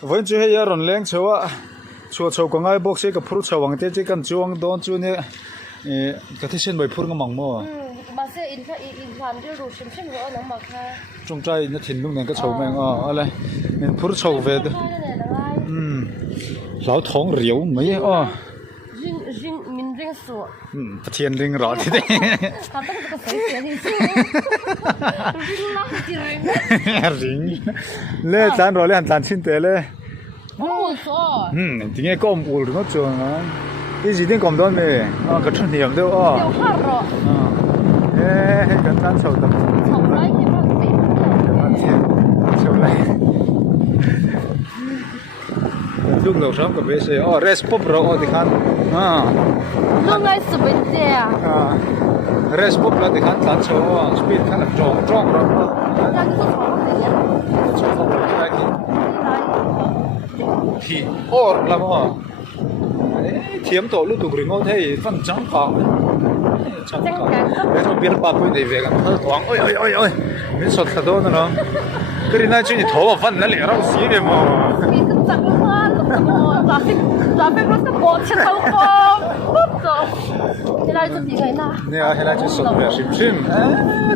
vẫn chưa hay rồi lên châu á chùa châu có ngay bốc xếp cái phút châu hoàng tết chỉ cần chuông đón chu nè cái thế xin bảy phút cái mỏng mò bà sẽ in làm cho đủ xem rõ nó mặc ha trong trai nó thìn lúc này cái châu mang ở đây mình phút châu về đó lão thong riếu mấy mình riêng sủa phát hiện riêng rõ thế đấy他这个谁写的书riêng lẽ chán rồi lẽ chán xin tệ lẽ không sủa tiếng nghe com ủ nó trường á cái gì tiếng com đó mày cái chuyện niệm đâu有话了cái chán sầu tập从来也没 sầu lại lúc đầu sớm cái bế xe rest pop rồi thì khăn lúc ngay sự bình tĩnh rest pop là thì khăn chán sầu speed khăn là tròn tròn rồi让你做床哪样 cho không được cái thì or là mà thiếm tổ lúc tụi ngô thấy phân trắng phẳng trắng phẳng để cho biết ba mươi để vềกันthơ thoáng ôi ôi ôi ôi mình sốt thật đó nó cái này nói chuyện thì thổ vào phân nó lẻ ra xí vậy mà mình cứ chặt nó hoa là phải nó bộ chân thâu con bút rồi thế là cái gì vậy na nè hay là chỉ sốt về xìm xìm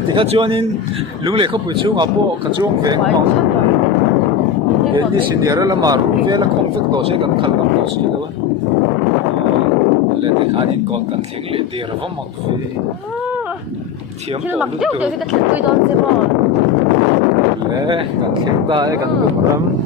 thì các chú anh lúc này không bị chú ngọc bộ các chú về không đi xin đi ra là mà về là không phải tổ chức cần khăn làm tổ chức đâu lên thì anh in còn cần thiệt lên đi rồi vẫn mặc về thiếm thì tổ mặc lúc tiêu cái thật tôi đó chứ mà lẽ cần thiệt ta cần cụm lắm